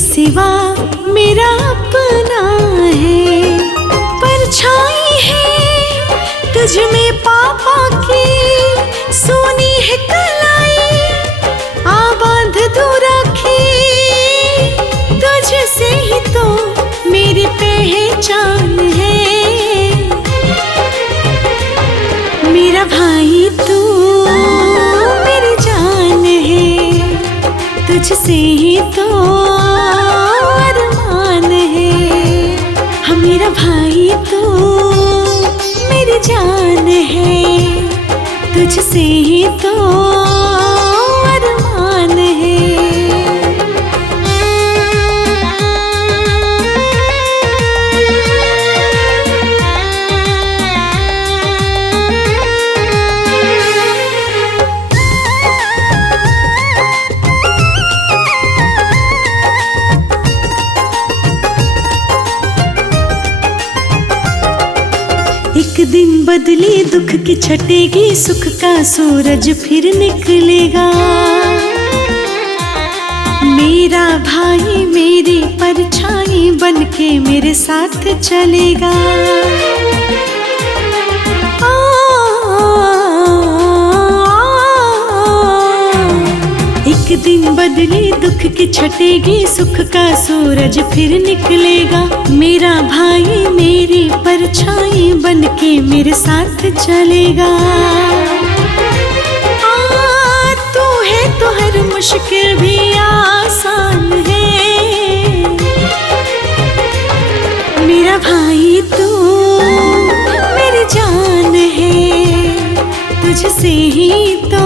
सिवा मेरा अपना है। परछाई है तुझ में पापा की, सोनी है कलाई आबाद दूर रखी। तुझसे ही तो मेरी पहचान है। मेरा भाई तू मेरी जान है, तुझसे ही तो अरमान है। हाँ मेरा भाई तू मेरी जान है, तुझसे ही तो अरमान है। एक दिन बदली दुख की छटेगी, सुख का सूरज फिर निकलेगा। मेरा भाई मेरी परछाई बनके मेरे साथ चलेगा। एक दिन बदली दुख की छटेगी, सुख का सूरज फिर निकलेगा। मेरा भाई मेरी परछाई बनके मेरे साथ चलेगा। तू है तो हर मुश्किल भी आसान है। मेरा भाई तू मेरी जान है, तुझसे ही तो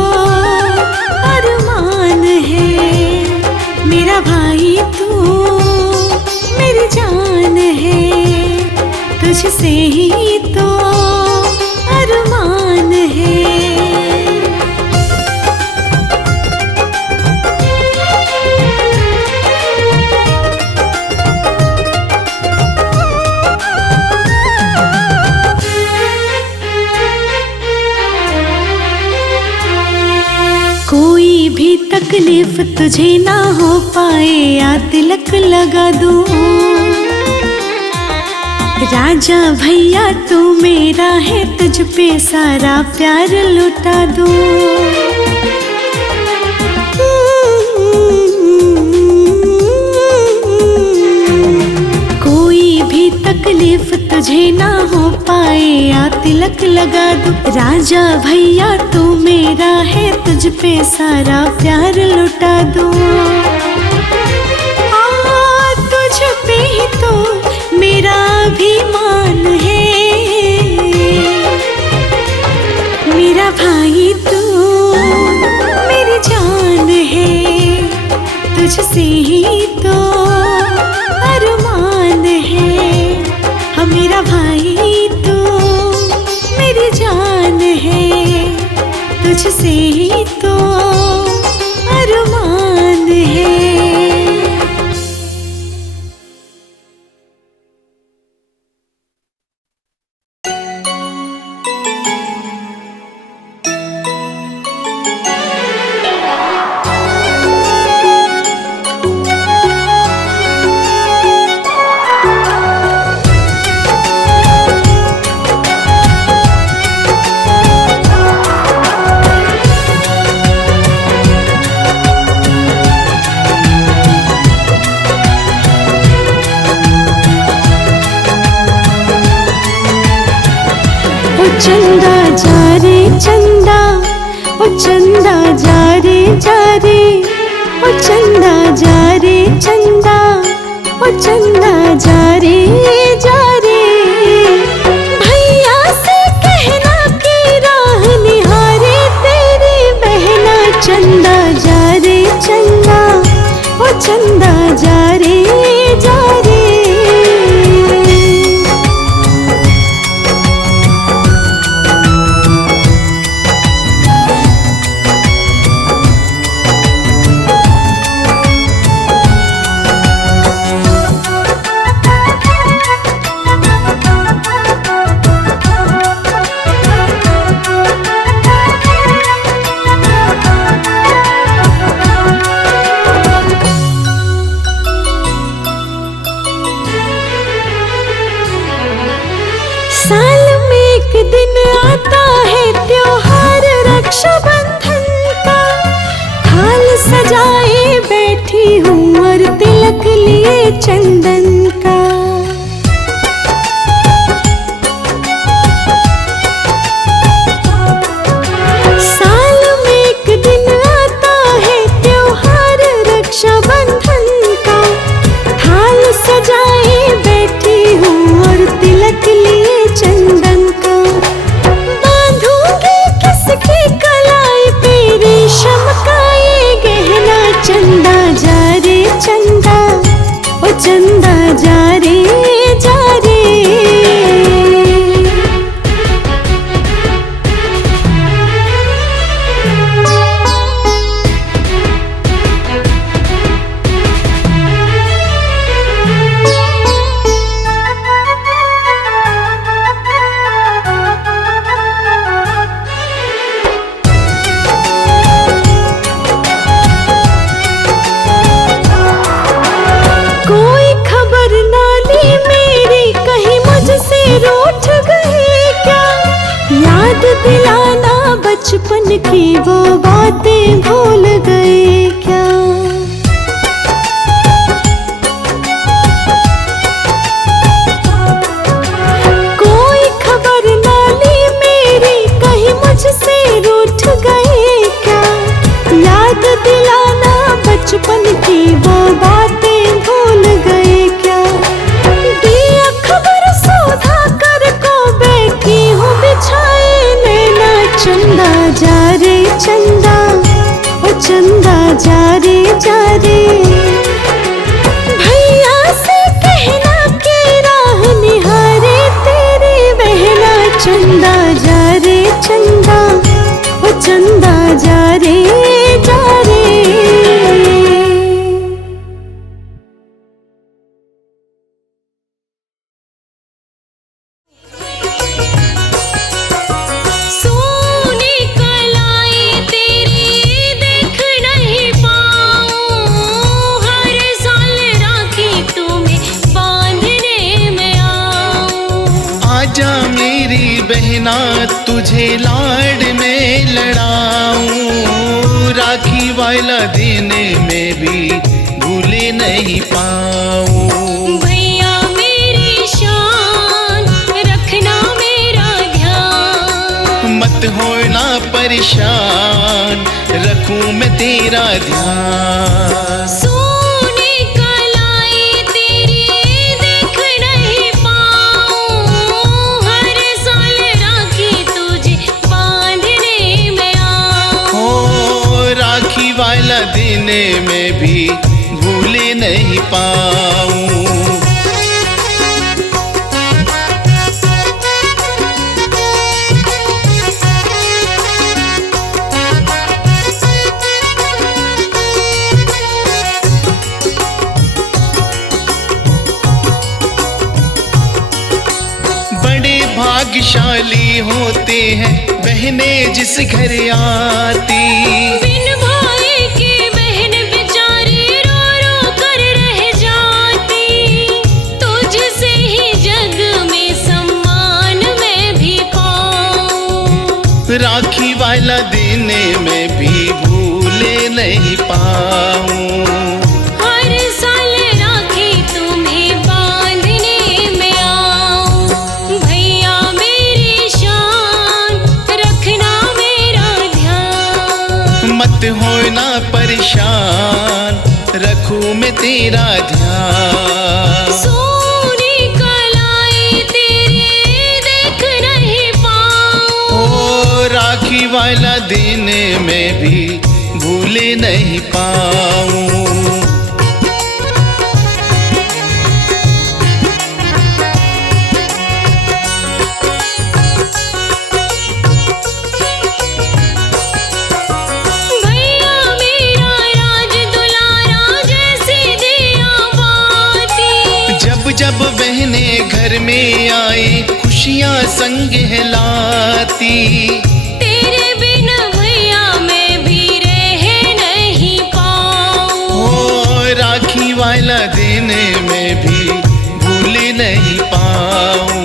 अरमान है। मेरा भाई तू मेरी जान है, तुझसे ही तो अरमान है। कोई भी तकलीफ तुझे ना हो पाए, या तिलक लगा दूं। राजा भैया तू मेरा है, तुझ पे सारा प्यार लुटा दूं। कोई भी तकलीफ तुझे ना हो पाए, या तिलक लगा दूं। राजा भैया तू मेरा है, तुझ पे सारा प्यार लुटा दूं। तुझ पे ही तो मेरा अभिमान है। मेरा भाई तू मेरी जान है, तुझसे ही तो अरमान है। हाँ मेरा भाई तू मेरी जान है, तुझसे ही तो अरमान है। चंदा जा रे चंदा, ओ चंदा जा रे जा रे, ओ चंदा जा रे चंदा, ओ चंदा जा रे जा रे। भैया से कहना कि राह निहारे तेरी बहना। चंदा जा रे चंदा, ओ चंदा जा रे जा रे। चंदन का। साल में एक दिन आता है त्योहार रक्षाबंधन का। थाल सजाए बैठी हूँ और तिलक लिए चंदन का। बांधूंगी किसकी कलाई पे रेशम का ये गहना। चंदा जा रे चंदा, ओ चंदा जा रे जा रे। कोई खबर ना ली मेरी, कहीं मुझसे रूठ गए क्या। याद दिलाना बचपन की वो बातें भूल गए क्या। कोई खबर ना ली मेरी, कहीं मुझसे रूठ गए क्या। याद दिलाना बचपन की वो बातें भूल गए क्या। दिया खबर सौदा कर को बैठी हूँ बिछाए नैना। चंदा जा रे चंदा, ओ चंदा जा रे जा रे। भैया से कहना के राह निहारे तेरी बहना। चंदा जा रे चंदा, ओ चंदा जा रे जा रे। सोने कलाई तेरी देख नहीं पाऊं। हर साल राखी तुम्हें बांधने में आऊं। आजा मेरी बहना तुझे लाड में लड़ाऊं। राखी वाला दिन में भी भूले नहीं पाऊं। भैया मेरी शान रखना मेरा ध्यान। मत होना परेशान, रखूं मैं तेरा ध्यान। सोने कलाई तेरी देख नहीं पाऊं। हर साल राखी तुझे बांधने में आऊं। ओ राखी वाला दिन में भी भूले नहीं पाऊं। बड़े भाग्यशाली होते हैं बहनें जिस घर आती। बिन भाई के बहन बेचारी रो रो कर रह जाती। तुझसे ही जग में सम्मान मैं भी पाऊं। राखी वाला दिन में भी भूले नहीं पाऊं। हर साल राखी तुम्हें बांधने में आऊं। भैया मेरी शान रखना मेरा ध्यान। मत होना परेशान, रखूं मैं तेरा ध्यान। सोने कलाई तेरी देख नहीं पाऊं। ओ राखी वाला दिन में भी भूले नहीं पाऊं। भैया मेरा राज दुलारा जैसी दिया बाती। जब जब बहनें घर में आई खुशियाँ संग लाती। तेरे बिना भैया मैं भी रह नहीं पाऊं। ओ राखी वाला दिन में भी भूले नहीं पाऊं।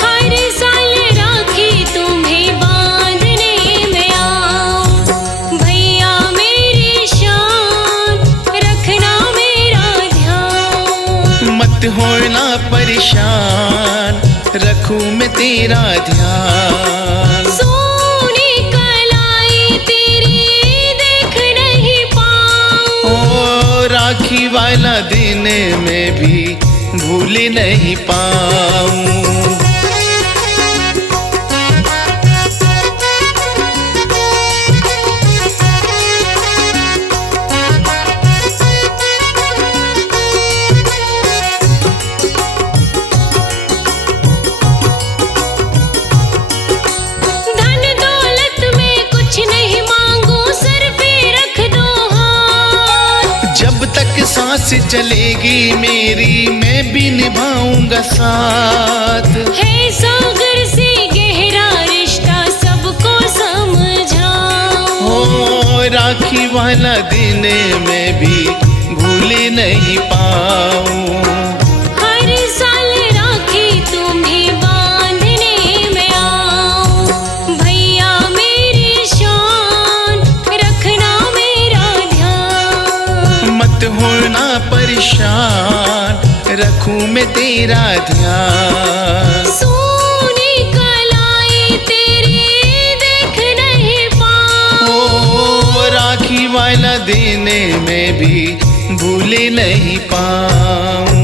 हर साल राखी तुम्हें बांधने में आऊं। भैया मेरी शान रखना मेरा ध्यान। मत होना परेशान, रखूं मैं तेरा ध्यान। सोने कलाई तेरी देख नहीं पाऊं, ओ राखी वाला दिन मैं भी भूल नहीं पाऊं। धन दौलत में कुछ नहीं मांगू, सर पे रख दो हाथ। जब तक सांस चलेगी मेरी मैं भी निभाऊंगा साथ। है सागर से गहरा रिश्ता सबको समझाऊं, ओ राखी वाला दिन मैं भी भूल नहीं पाऊं। हर साल राखी तुम्हें बांधने में आऊं। भैया मेरी शान रखना मेरा ध्यान, मत होना परेशान, रखूं मैं तेरा ध्यान। सोने कलाई तेरी देख नहीं पाऊं, ओ राखी वाला दिन मैं भी भूल नहीं पाऊं।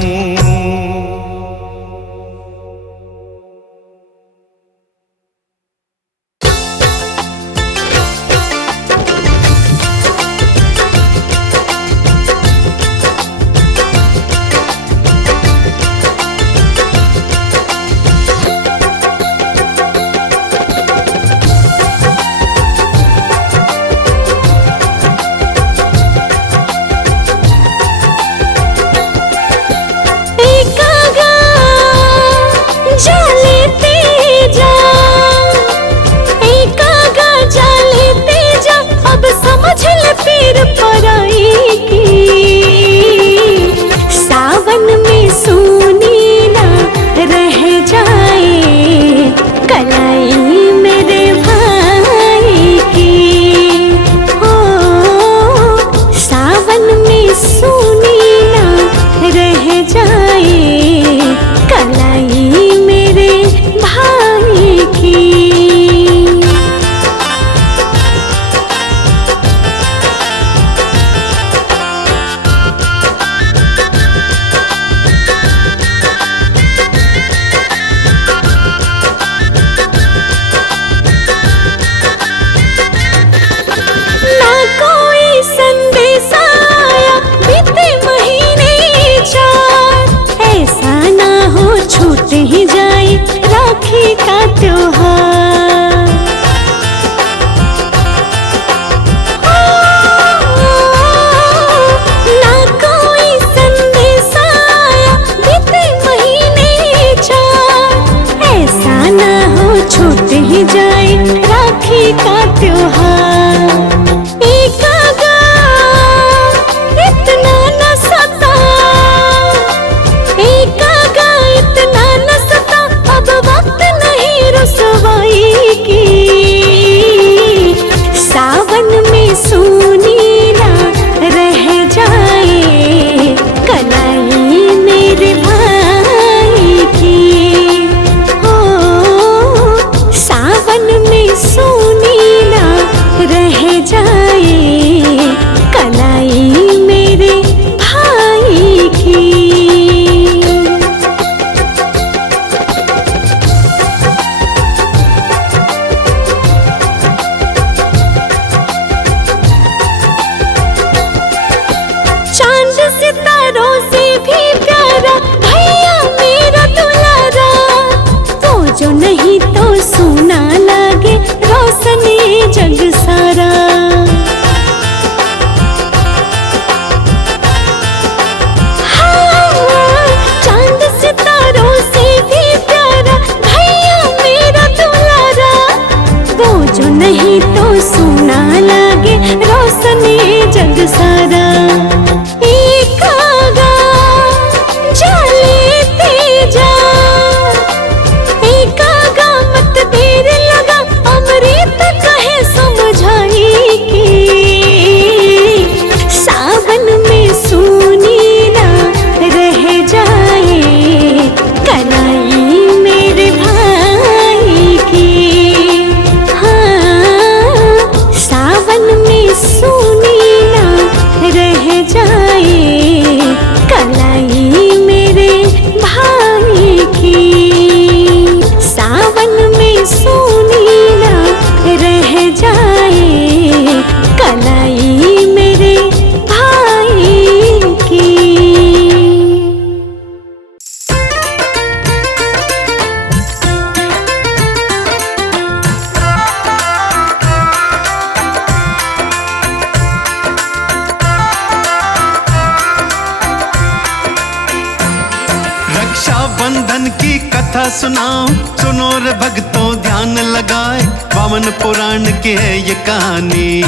कथा सुनाओ, सुनो रे भक्तों ध्यान लगाए, वामन पुराण की है ये कहानी।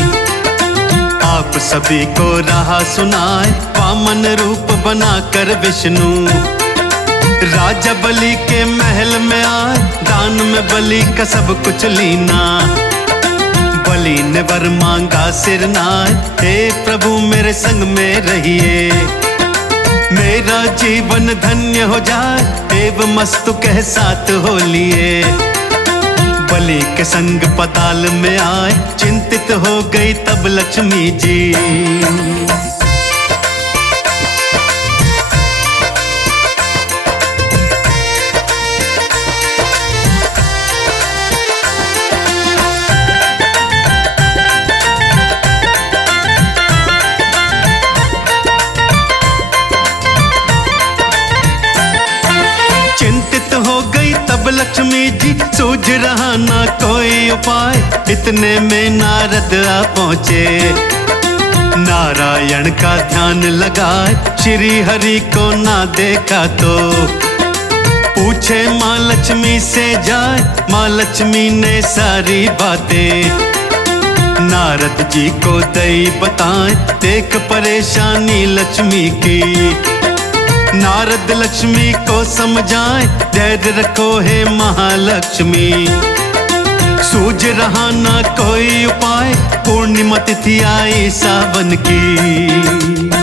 आप सभी को रहा सुनाए, वामन रूप बनाकर विष्णु राजा बलि के महल में आए, दान में बलि का सब कुछ लीना। बलि ने वर मांगा सिरनाए, हे प्रभु मेरे संग में रहिए, मेरा जीवन धन्य हो जाए, देव मस्तु के साथ हो लिए। बलि के संग पताल में आए, चिंतित हो गई तब लक्ष्मी जी। चिंतित हो गई तब लक्ष्मी जी, सूझ रहा ना कोई उपाय, इतने में नारद आ पहुँचे। नारायण का ध्यान लगाए, श्री हरि को ना देखा तो पूछे माँ लक्ष्मी से जाए, माँ लक्ष्मी ने सारी बातें नारद जी को दई बताएं, देख परेशानी लक्ष्मी की। नारद लक्ष्मी को समझाए, धैर्य रखो हे महालक्ष्मी, सूझ रहा ना कोई उपाय, पूर्णिमा तिथि आई सावन की।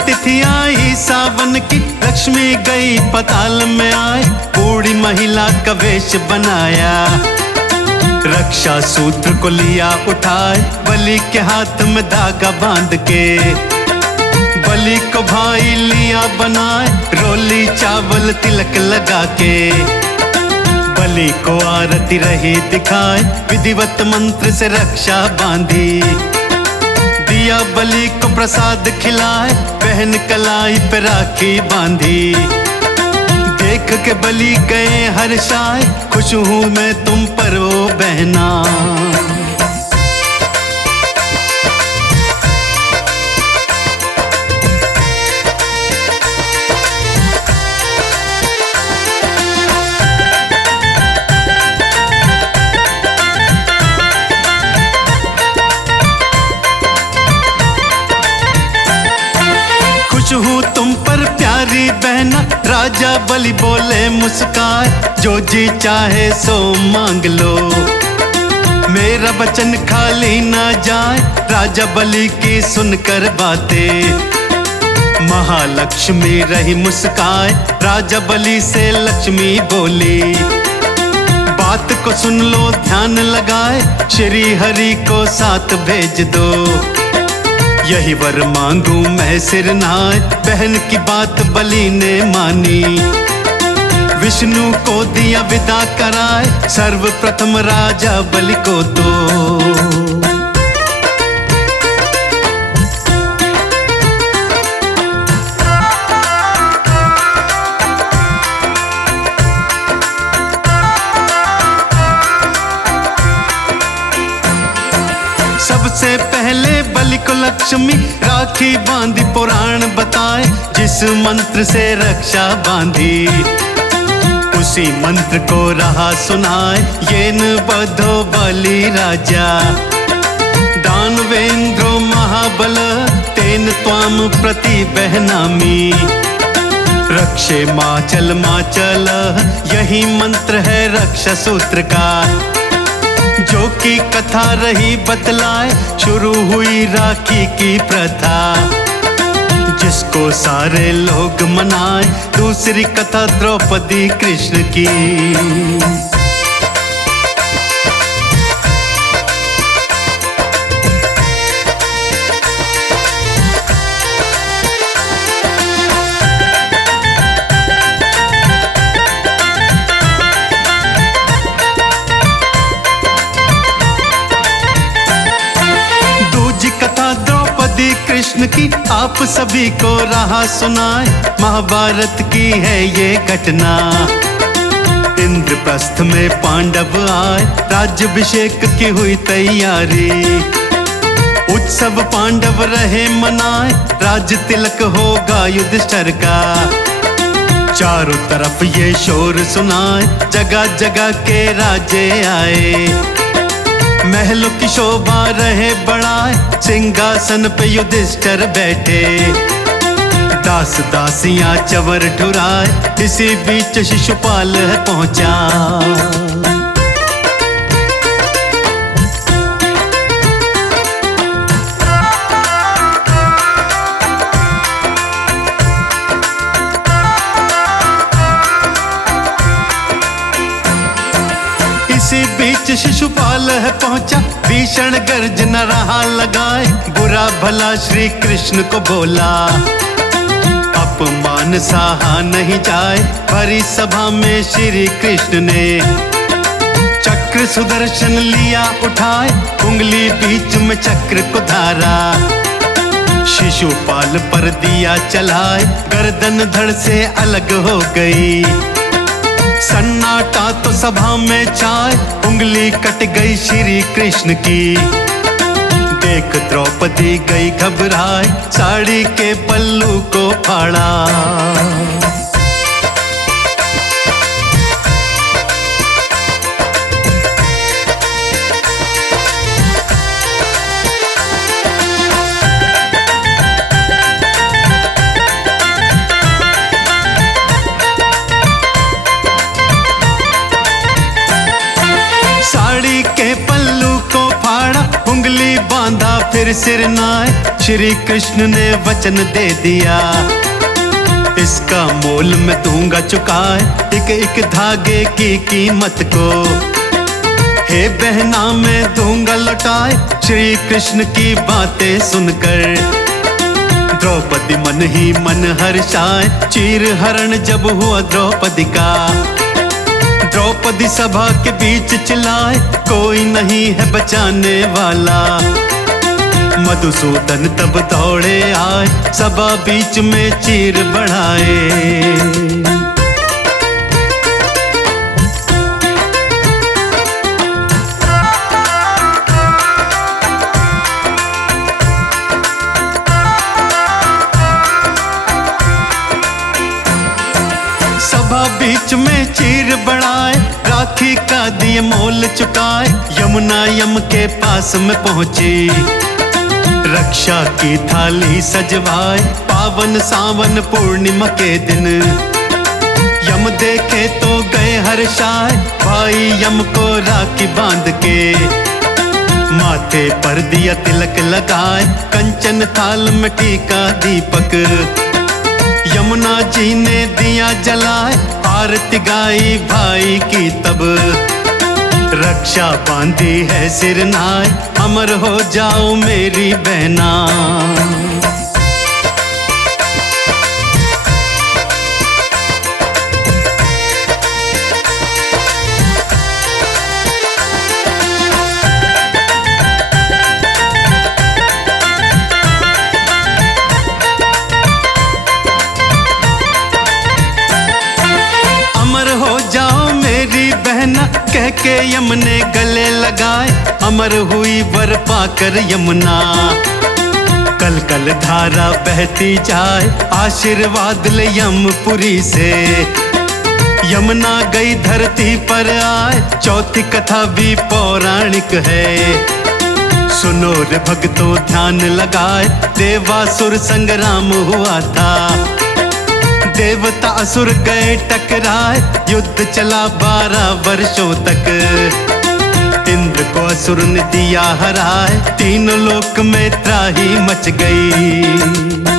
तिथि आई सावन की, लक्ष्मी गई पताल में आए, बूढ़ी महिला का वेश बनाया, रक्षा सूत्र को लिया उठाए, बलि के हाथ में धागा बांध के, बलि को भाई लिया बनाए, रोली चावल तिलक लगा के, बलि को आरती रही दिखाए, विधिवत मंत्र से रक्षा बांधी, दिया बलि को प्रसाद खिलाए, बहन कलाई पे राखी बांधी। देख के बलि गए हर्षाए, खुश हूँ मैं तुम पर ओ बहना। हूँ तुम पर प्यारी बहना, राजा बलि बोले मुस्काए, जो जी चाहे सो मांग लो, मेरा वचन खाली ना जाए। राजा बलि की सुनकर बातें महालक्ष्मी रही मुस्काए, राजा बलि से लक्ष्मी बोली, बात को सुन लो ध्यान लगाए, श्री हरि को साथ भेज दो, यही वर मांगू मैं सिरनाए। बहन की बात बलि ने मानी, विष्णु को दिया विदा कराए, सर्वप्रथम राजा बलि को तो। सबसे पहले बलि को लक्ष्मी राखी बांधी, पुराण बताए जिस मंत्र से रक्षा बांधी, उसी मंत्र को रहा सुनाए, येन बद्धो बलि राजा, दानवेंद्रो महाबल, तेन त्वाम प्रति बहनामी, रक्षे माचल माचल, यही मंत्र है रक्षा सूत्र का, जो की कथा रही बतलाए, शुरू हुई राखी की प्रथा, जिसको सारे लोग मनाए, दूसरी कथा द्रौपदी कृष्ण की। कृष्ण की आप सभी को रहा सुनाए, महाभारत की है ये घटना, इंद्रप्रस्थ में पांडव आए, राज्याभिषेक की हुई तैयारी। उत्सव पांडव रहे मनाए, राज तिलक होगा युधिष्ठिर का। चारों तरफ ये शोर सुनाए, जगह जगह के राजे आए। महलों की शोभा रहे बढ़ाए, सिंहासन पे युधिष्ठिर बैठे। दास दासियां चवर ठुराए, इसी बीच शिशुपाल पहुंचा। इसी बीच शिशुपाल है पहुंचा, भीषण गर्जन रहा लगाए। बुरा भला श्री कृष्ण को बोला, अपमान सहा नहीं जाए। भरी सभा में श्री कृष्ण ने चक्र सुदर्शन लिया उठाए, उंगली बीच में चक्र को धारा। शिशुपाल पर दिया चलाए, गर्दन धड़ से अलग हो गई। सन्नाटा तो सभा में छाए, उंगली कट गई श्री कृष्ण की। देख द्रौपदी गई घबराए, साड़ी के पल्लू को फाड़ा। साड़ी के पल्लू को फाड़ा, उंगली बांधा फिर सिर नाए। श्री कृष्ण ने वचन दे दिया, इसका मोल मैं दूंगा चुकाए। एक एक धागे की कीमत को हे बहना मैं दूंगा लौटाए। श्री कृष्ण की बातें सुनकर द्रौपदी मन ही मन हर्षाए। चीर हरण जब हुआ द्रौपदी का, द्रौपदी सभा के बीच चिल्लाए, कोई नहीं है बचाने वाला। मधुसूदन तब दौड़े आए, सभा बीच में चीर बढ़ाए। सभा बीच में चीर बढ़ाए, राखी का दिए मोल चुकाए। यमुना यम के पास में पहुंची, रक्षा की थाली सजवाए। पावन सावन पूर्णिमा के दिन यम देखे तो गए हर्षाए। भाई यम को राखी बांध के माथे पर दिया तिलक लगाए। कंचन थाल में टीका दीपक, यमुना जी ने दिया जलाए। आरती गाई भाई की तब, रक्षा बांधी है सिर नाय। अमर हो जाओ मेरी बहना। कह के यम ने गले लगाए, अमर हुई वर पाकर यमुना। कल कल धारा बहती जाए, आशीर्वाद ले यमपुरी से। यमुना गई धरती पर आए, चौथी कथा भी पौराणिक है। सुनो रे भक्तों ध्यान लगाए, देवासुर संग्राम हुआ था। देवता असुर गए टकराए, युद्ध चला 12 वर्षों तक। इंद्र को असुर ने दिया हराए, तीनों लोक में त्राही मच गई।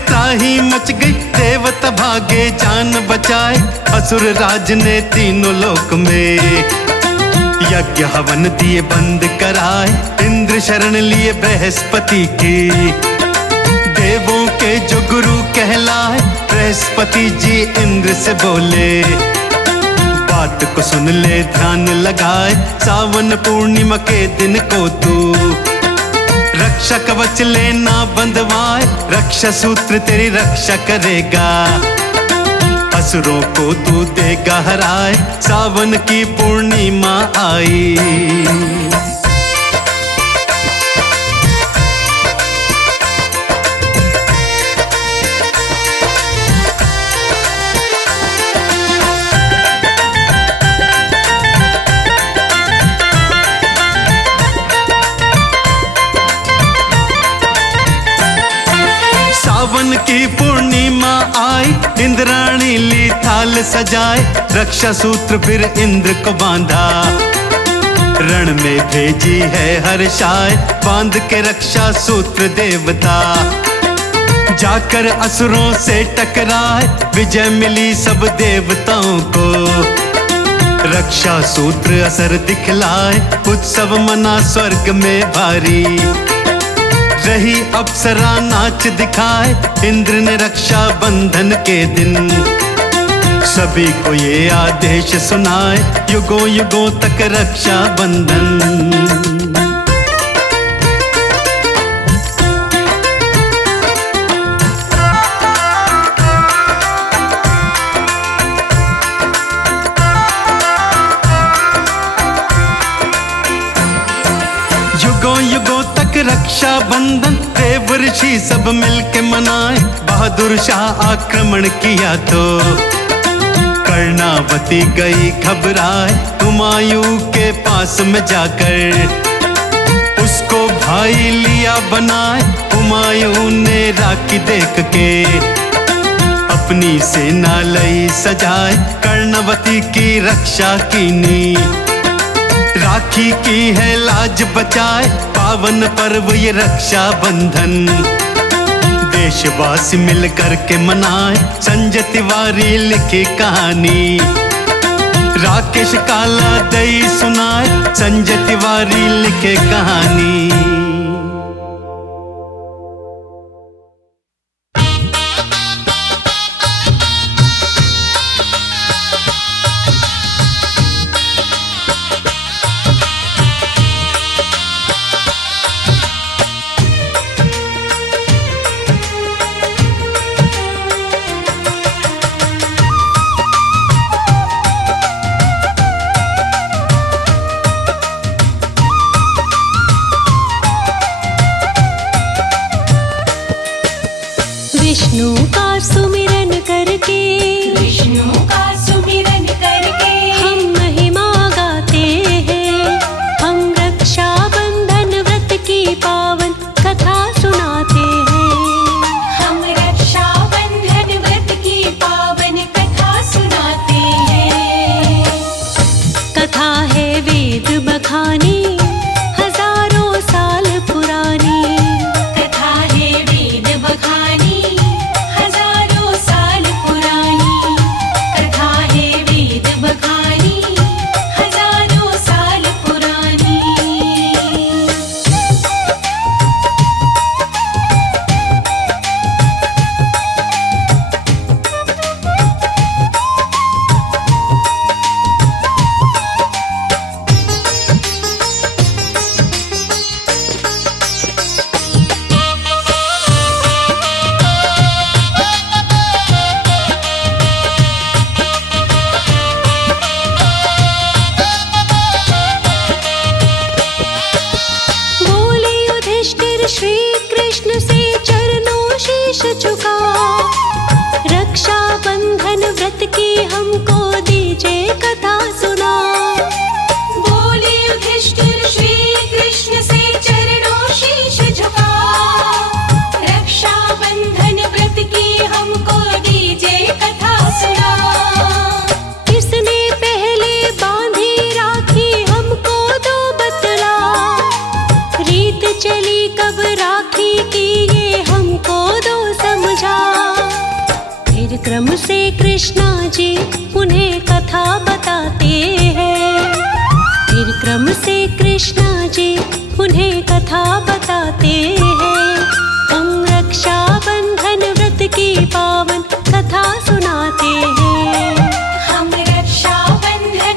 त्राही मच गई, देवता भागे जान बचाए। असुर राज ने तीनों लोक में यज्ञ हवन दिए बंद कराए। इंद्र शरण लिए बृहस्पति की, देवों के जो गुरु कहलाए। बृहस्पति जी इंद्र से बोले, बात को सुन ले ध्यान लगाए, सावन पूर्णिमा के दिन को तू रक्षा कवच लेना बंधवाए, रक्षा सूत्र तेरी रक्षा करेगा, असुरों को तू देगा हराए, सावन की पूर्णिमा आई। सावन की पूर्णिमा आई, इंद्राणी ली थाल सजाए, रक्षा सूत्र फिर इंद्र को बांधा, रण में भेजी है हर्षाए, बांध के रक्षा सूत्र देवता, जाकर असुरों से टकराए, विजय मिली सब देवताओं को, रक्षा सूत्र असर दिखलाए, उत्सव मना स्वर्ग में भारी, रही अप्सरा नाच दिखाए, इंद्र ने रक्षा बंधन के दिन, सभी को ये आदेश सुनाए, युगों युगों तक रक्षा बंधन। युगों युगों तक रक्षा बंधन, देव ऋषि सब मिलके मनाए, बहादुर शाह आक्रमण किया तो कर्णावती गई घबराए, हुमायूं के पास में जाकर उसको भाई लिया बनाए, हुमायूं ने राखी देख के अपनी सेना लई सजाए, कर्णावती की रक्षा कीनी, राखी की है लाज बचाए, पावन पर्व ये रक्षा बंधन, देशवासी मिल कर के मनाए, संजय तिवारी लिखी कहानी, राकेश काला दई सुनाए, संजय तिवारी लिखे कहानी। विष्णु का सुमिरन करके, विष्णु का सुमिरन करके हम महिमा गाते हैं, हम रक्षा बंधन व्रत की पावन कथा सुनाते हैं, हम रक्षा बंधन व्रत की पावन कथा सुनाते हैं। कथा है वेद बखानी, हजारों साल पुरानी, कथा है वेद बखानी, हजारों साल पुरानी, कथा है वेद बखानी, हजारों साल पुरानी। बोले युधिष्ठिर श्री कृष्ण से चरणों शीश झुका, रक्षा बंधन व्रत की हमको दीजिए कथा सुना। बोले युधिष्ठिर श्री कृष्ण से चरणों शीश झुका, रक्षा बंधन व्रत की हमको दीजिए कथा सुना। किसने पहले बांधी राखी हमको दो बतला, रीत चली कब राखी की ये हमको दो समझा। फिर क्रम से कृष्णा जी उन्हें कथा बताते हैं, फिर क्रम से कृष्णा जी उन्हें कथा बताते हैं, हम रक्षा बंधन व्रत की पावन कथा सुनाते हैं। हम रक्षा बंधन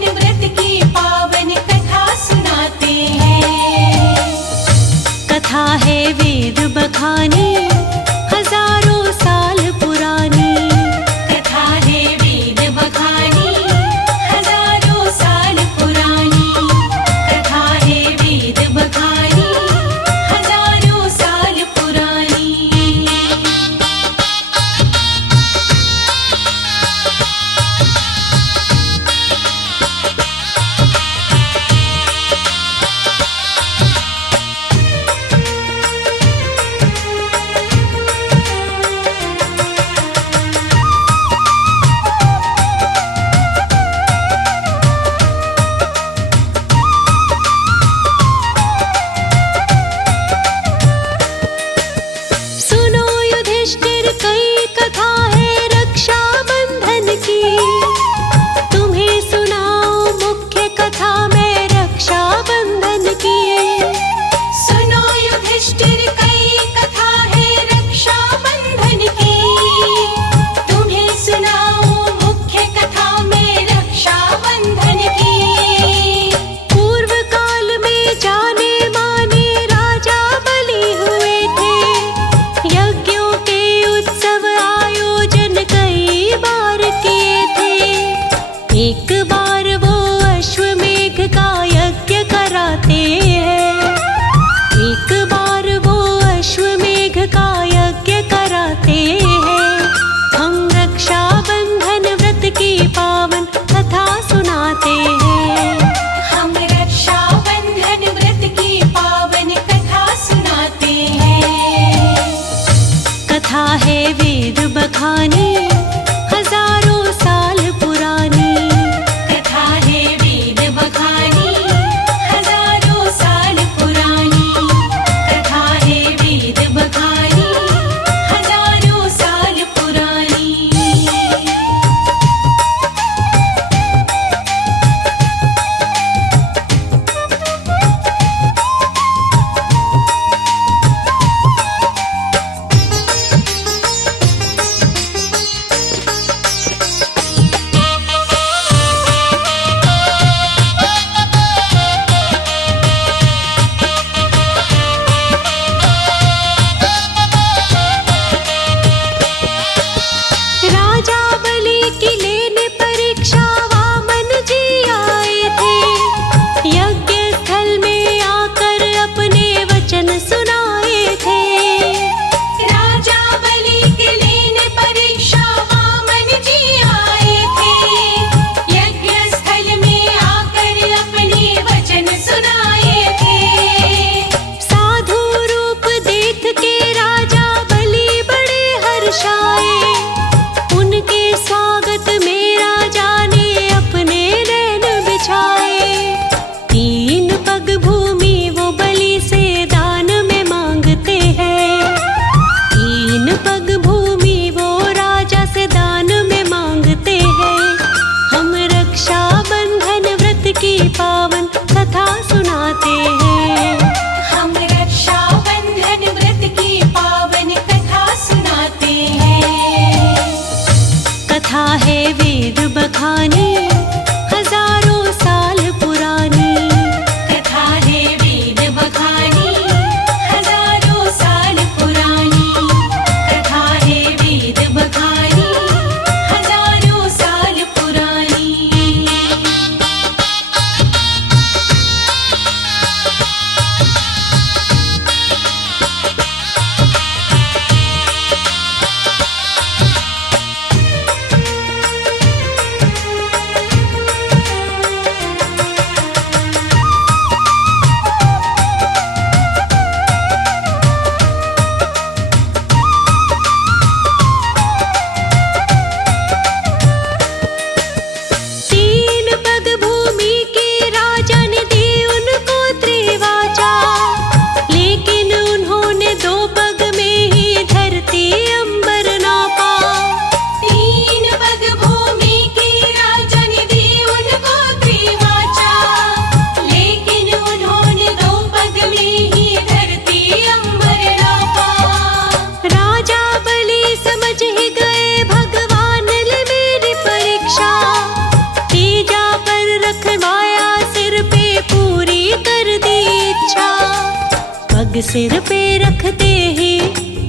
सिर पे रखते ही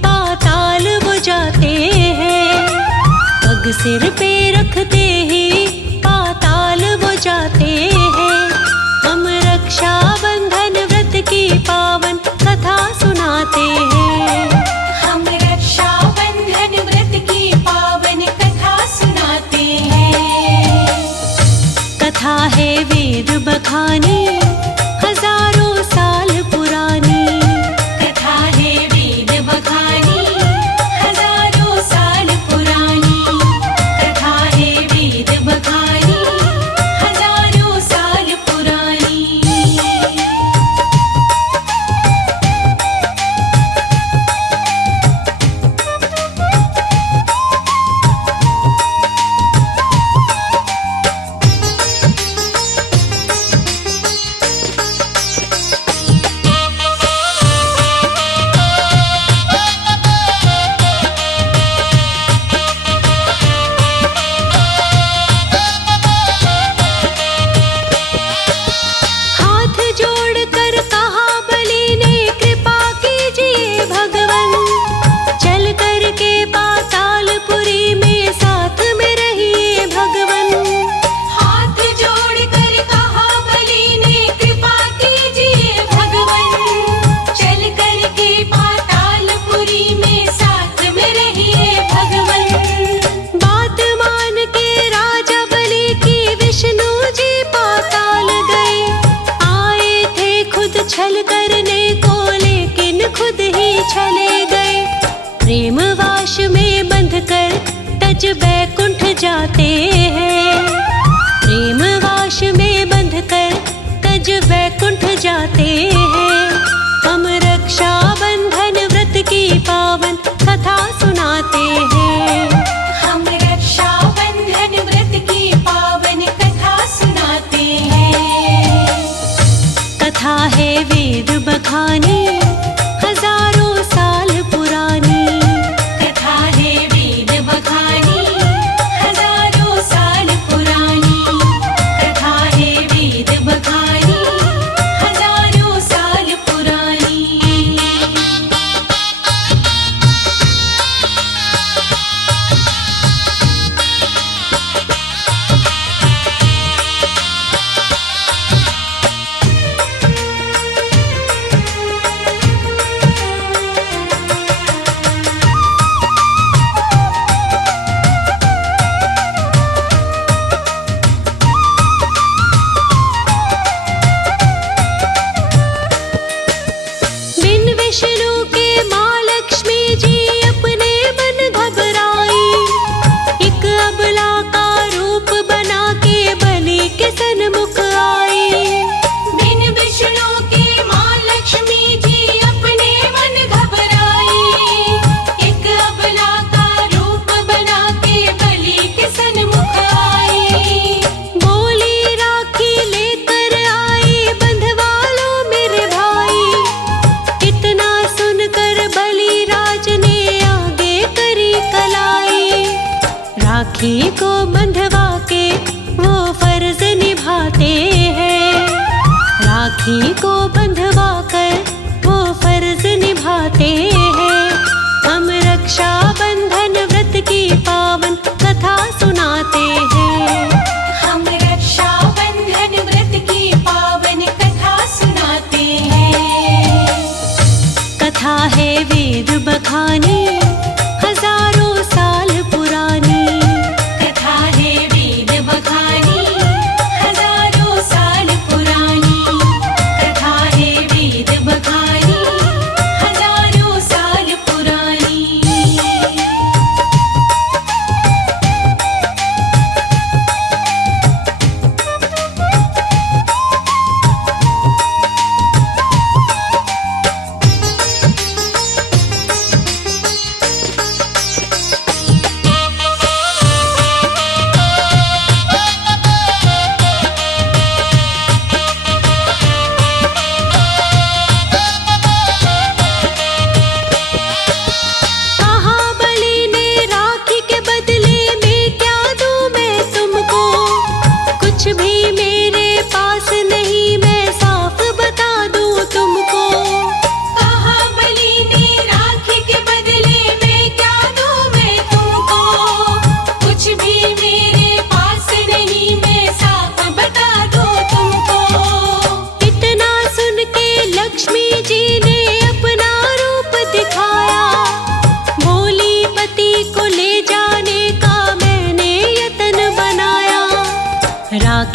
पाताल बुझाते हैं, पग सिर पे रखते ही पाताल बुझाते हैं। हम रक्षा बंधन व्रत की पावन कथा सुनाते हैं। हम रक्षा बंधन व्रत की पावन कथा सुनाते हैं। कथा है वेद बखानी हजारों साल पुरानी, कथा है वेद बखानी हजारों साल पुरानी, कथा है वेद बखानी हजारों साल पुरानी। हाथ जोड़कर कहा बलि ने कृपा कीजिए भगवन, चल कर के पातालपुरी में साथ में रहिए भगवन। हाथ जोड़कर कहा बलि ने कृपा कीजिए भगवन, चल कर के पातालपुरी में साथ में रहिए भगवन। बात मान के राजा बलि की विष्णु जी पाताल गए, आए थे खुद छल करने को लेकिन खुद ही चले गए। प्रेम वाश में बंध कर तज बैकुंठ जाते हैं, प्रेम वाश में बंध कर तज बैकुंठ जाते हैं। हम रक्षा बंधन व्रत की पावन कथा सुनाते हैं। हम रक्षा बंधन व्रत की पावन कथा सुनाते हैं। कथा है वेद बखानी हजारों साल पुरानी, कथा है वेद बखानी हजारों साल पुरानी, कथा है वेद बखानी हजारों साल पुरानी। बिन विष्णु के माँ लक्ष्मी जी अपने मन घबराई, एक अबला का रूप बना के बलि के सन्मुख आई। बिन विष्णु के माँ लक्ष्मी जी अपने मन घबराई, एक अबला का रूप बना के बलि के सन्मुख आई। बोली राखी लेकर आई बंधवालों मेरे भाई, इतना सुनकर बलि राज ने आगे करी कलाई। राखी को बंधवा के वो फर्ज निभाते हैं, राखी को बंधवा कर वो फर्ज निभाते हैं। हम रक्षा बंधन व्रत की पावन कथा सुनाते हैं। हम रक्षा बंधन व्रत की पावन कथा सुनाते हैं। कथा है वेद बखानी हजारों साल पुरानी, कथा है वेद बखानी हजारों साल पुरानी, कथा है वेद बखानी हजारों साल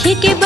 हाथी के